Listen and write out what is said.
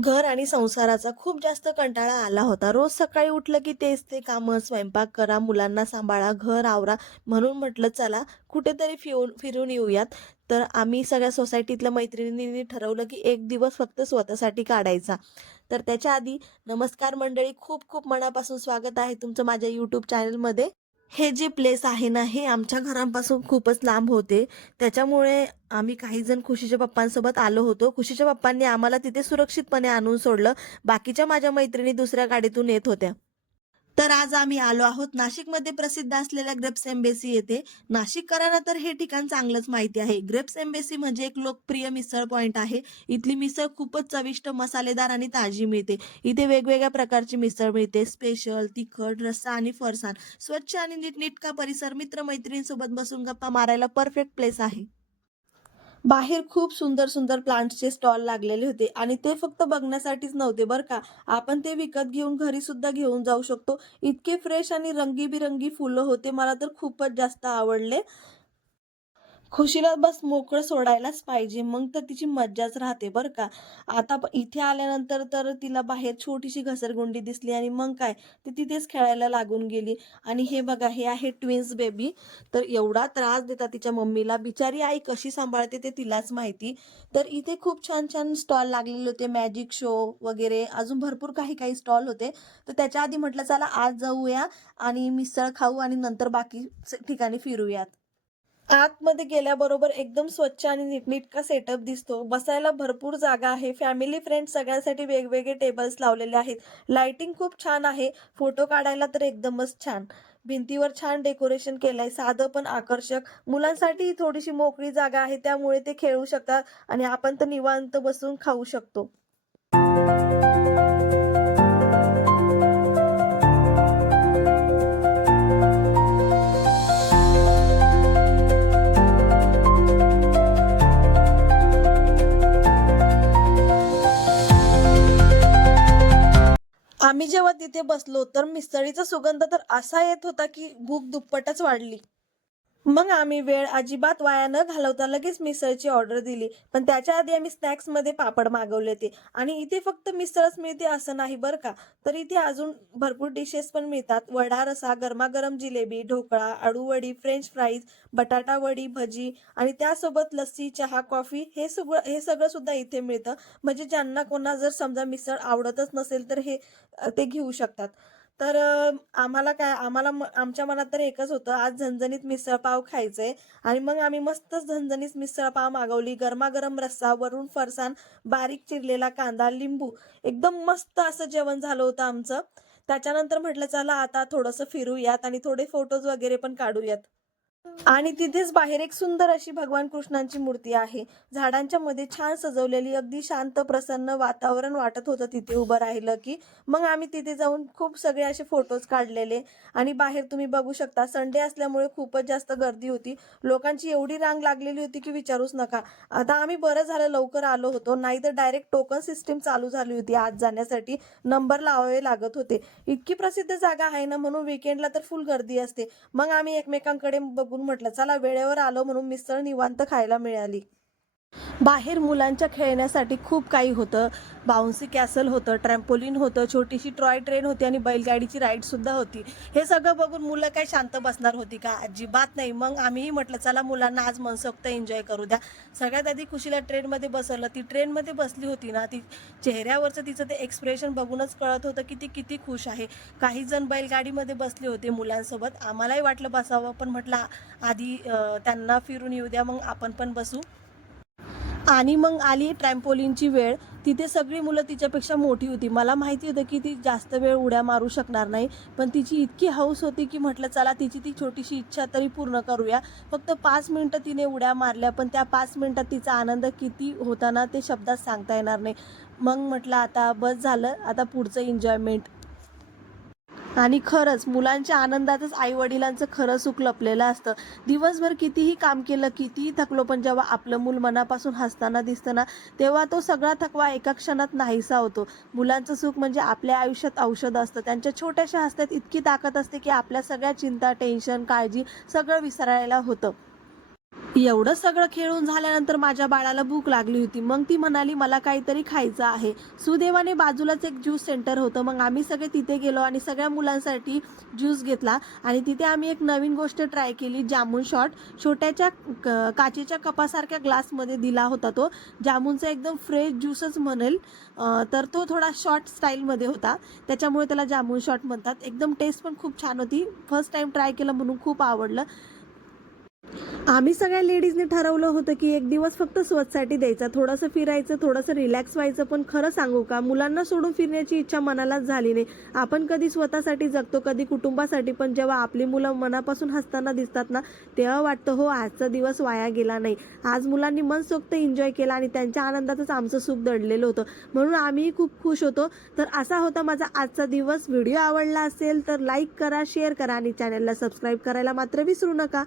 घर आणि संसाराचा खूप जास्त कंटाळा आला होता. रोज सकाळी उठलं की तेच ते कामं, स्वयंपाक करा, मुलांना सांभाळा, घर आवरा. म्हणून म्हटलं चला कुठेतरी फिरून येऊयात. तर आम्ही सगळ्या सोसायटीतल्या मैत्रिणींनी ठरवलं की एक दिवस फक्त स्वतःसाठी काढायचा. तर त्याच्या आधी नमस्कार मंडळी, खूप खूप मनापासून स्वागत आहे तुमचं माझ्या YouTube चॅनलमध्ये. हे जे प्लेस आहे ना, हे आमच्या घरापासून खूपच लांब होते. त्याच्यामुळे आम्ही काही जण खुशीच्या पप्पांसोबत आलो होतो. खुशीच्या पप्पांनी आम्हाला तिथे सुरक्षितपणे आणून सोडलं. बाकीच्या माझ्या मैत्रिणी दुसऱ्या गाडीतून येत होत्या. तर आज आम्ही आलो आहोत नाशिकमध्ये प्रसिद्ध असलेल्या ग्रेप्स एम्बेसी येथे. नाशिककरांना तर हे ठिकाण चांगलंच माहिती आहे. ग्रेप्स एम्बेसी म्हणजे एक लोकप्रिय मिसळ पॉइंट आहे. इथली मिसळ खूपच चविष्ट, मसालेदार आणि ताजी मिळते. इथे वेगवेगळ्या प्रकारची मिसळ मिळते. स्पेशल, तिखट, रस्सा आणि फरसाण. स्वच्छ आणि नीटनेटका परिसर, मित्र-मैत्रिणींसोबत बसून गप्पा मारायला परफेक्ट प्लेस आहे. बाहेर खूप सुंदर सुंदर प्लांट्सचे स्टॉल लागलेले होते आणि ते फक्त बघण्यासाठीच नव्हते बरं का. आपण ते विकत घेऊन घरी सुद्धा घेऊन जाऊ शकतो. इतके फ्रेश आणि रंगीबिरंगी फुलं होते. मला तर खूपच जास्त आवडले. खुशीला बस मोकळं सोडायलाच पाहिजे. मग तर तिची मज्जाच राहते बरं का. आता इथे आल्यानंतर तर तिला बाहेर छोटीशी घसरगुंडी दिसली आणि मग काय, ती तिथेच खेळायला लागून गेली. आणि हे बघा, हे आहे ट्विन्स बेबी. तर एवढा त्रास देतात तिच्या मम्मीला. बिचारी आई कशी सांभाळते ते तिलाच माहिती. तर इथे खूप छान-छान स्टॉल लागलेले होते. मॅजिक शो वगैरे अजून भरपूर काही-काही स्टॉल होते. तर त्याच्या आधी म्हटलं चला आज जाऊया आणि मिसळ खाऊ आणि नंतर बाकी ठिकाणी फिरूयात. आतमध्ये गेल्याबरोबर एकदम स्वच्छ आणि नीटनेटका सेटअप दिसतो. बसायला भरपूर जागा आहे. फॅमिली फ्रेंड्स सगळ्यांसाठी वेगवेगळे टेबल्स लावलेले आहेत. लाइटिंग खूप छान आहे. फोटो काढायला तर एकदमच छान. भिंतीवर छान डेकोरेशन केलंय. साधं पण आकर्षक. मुलांसाठी थोडीशी मोकळी जागा आहे. त्यामुळे ते खेळू शकतात आणि आपण तर निवांत बसून खाऊ शकतो. आम्ही जेव्हा तिथे बसलो, तर मिसळीचा सुगंध तर असा येत होता, की भूक दुप्पटच वाढली. मग आम्ही वेळ अजिबात वाया न घालवता लगेच मिसळची ऑर्डर दिली. पण त्याच्या आधी आम्ही स्नॅक्समध्ये पापड मागवले होते आणि इथे फक्त मिसळच मिळते असं नाही बरं का. तर इथे अजून भरपूर डिशेस पण मिळतात. वडा, रसा, गरमागरम जिलेबी, ढोकळा, अळूवडी, फ्रेंच फ्राईज, बटाटा वडी, भजी आणि त्यासोबत लस्सी, चहा, कॉफी हे सगळं सुद्धा इथे मिळतं. म्हणजे ज्यांना कोणा जर समजा मिसळ आवडतच नसेल तर ते घेऊ शकतात. तर आमच्या मनात तर एकच होतं, आज झणझणीत मिसळपाव खायचंय आणि मग आम्ही मस्त झणझणीत मिसळपाव मागवली. गरमागरम रस्सा, वरून फरसाण, बारीक चिरलेला कांदा, लिंबू. एकदम मस्त असं जेवण झालं होतं आमचं. त्याच्यानंतर म्हटलं चला आता थोडंसं फिरूयात आणि थोडे फोटोज वगैरे पण काढूयात. आणि तिथेच बाहेर एक सुंदर अशी भगवान कृष्णांची मूर्ती आहे. झाडांच्या मध्ये छान सजवलेली, अगदी शांत प्रसन्न वातावरण वाटत होतं तिथे उभं राहिलं की. मग आम्ही तिथे जाऊन खूप सगळे असे फोटोज काढलेले आणि बाहेर तुम्ही बघू शकता संडे असल्यामुळे खूपच जास्त गर्दी होती. लोकांची एवढी रांग लागलेली होती की विचारूच नका. आता आम्ही बरं झालं लवकर आलो होतो, नाहीतर डायरेक्ट टोकन सिस्टीम चालू झाली होती आत जाण्यासाठी. नंबर लावावे लागत होते. इतकी प्रसिद्ध जागा आहे ना, म्हणून वीकेंडला तर फुल गर्दी असते. मग आम्ही एकमेकांकडे बघून म्हटलं चला वेळेवर आलो म्हणून मिसळ निवांत खायला मिळाली. बाहेर मुलांच्या खेळण्यासाठी खूप काही होतं. बाउन्सी कॅसल होतं, ट्रॅम्पोलिन होतं, छोटीशी टॉय ट्रेन होती आणि बैलगाडीची राईडसुद्धा होती. हे सगळं बघून मुलं काही शांत बसणार होती का? अजिबात नाही. मग आम्हीही म्हटलं चला मुलांना आज मनसोक्त एन्जॉय करू द्या. सगळ्यात आधी खुशीला ट्रेनमध्ये बसवलं. ती ट्रेनमध्ये बसली होती ना, ती चेहऱ्यावरचं तिचं ते एक्सप्रेशन बघूनच कळत होतं की ती किती खुश आहे. काही जण बैलगाडीमध्ये बसले होते मुलांसोबत. आम्हालाही वाटलं बसावं, पण म्हटलं आधी त्यांना फिरून येऊ द्या, मग आपण पण बसू. आणि मग आली ट्रॅम्पोलिनची वेळ. तिथे सगळी मुलं तिच्यापेक्षा मोठी होती. मला माहिती होतं की ती जास्त वेळ उड्या मारू शकणार नाही. पण तिची इतकी हौस होती की म्हटलं चला तिची ती छोटीशी इच्छा तरी पूर्ण करूया. फक्त 5 मिनिटं तिने उड्या मारल्या, पण त्या 5 मिनिटात तिचा आनंद किती होता ना ते शब्दात सांगता येणार नाही. मग म्हटलं आता बस झालं, आता पुढचं एन्जॉयमेंट. आणि खरंच मुलांच्या आनंदातच आई-वडिलांचं खरं सुख लपलेलं असतं. दिवसभर कितीही काम केलं, कितीही थकलो, पण जेव्हा आपलं मूल मनापासून हसताना दिसतं ना, तेव्हा तो सगळा थकवा एका क्षणात नाहीसा होतो. मुलांचं सुख म्हणजे आपल्या आयुष्यात औषध असतं. त्यांच्या छोट्याशा हसण्यात इतकी ताकद असते, की आपल्या सगळ्या चिंता, टेन्शन, काळजी सगळं विसरायला होतं. एवढं सगळं खेळून झाल्यानंतर माझ्या बाळाला भूक लागली होती. मग ती म्हणाली, "मला काहीतरी खायचं आहे." सुदैवाने बाजूलाच एक ज्यूस सेंटर होतं. मग आम्ही सगळे तिथे गेलो आणि सगळ्या मुलांसाठी ज्यूस घेतला आणि तिथे आम्ही एक नवीन गोष्ट ट्राय केली, जामून शॉट. छोट्याच्या काचेच्या कपासारख्या ग्लासमध्ये दिला होता तो. जामूनचा एकदम फ्रेश ज्यूसच म्हणेल. तर तो थोडा शॉर्ट स्टाईलमध्ये होता. त्याच्यामुळे त्याला जामून शॉट म्हणतात. एकदम टेस्ट पण खूप छान होती. फर्स्ट टाईम ट्राय केलं म्हणून खूप आवडलं. आम्ही सगळ्या लेडीजने ठरवलं होतं की एक दिवस फक्त स्वतःसाठी द्यायचा. थोडंसं फिरायचं, थोडंसं रिलॅक्स व्हायचं. पण खरं सांगू का, मुलांना सोडून फिरण्याची इच्छा मनालाच झाली नाही. आपण कधी स्वतःसाठी जगतो, कधी कुटुंबासाठी. पण जेव्हा आपली मुलं मनापासून हसताना दिसतात ना, तेव्हा वाटतं हो, आजचा दिवस वाया गेला नाही. आज मुलांनी मनसोक्त एन्जॉय केला आणि त्यांच्या आनंदातच आमचं सुख दडलेलं होतं. म्हणून आम्हीही खूप खुश होतो. तर असा होता माझा आजचा दिवस. व्हिडिओ आवडला असेल तर लाईक करा, शेअर करा आणि चॅनलला सबस्क्राईब करायला मात्र विसरू नका.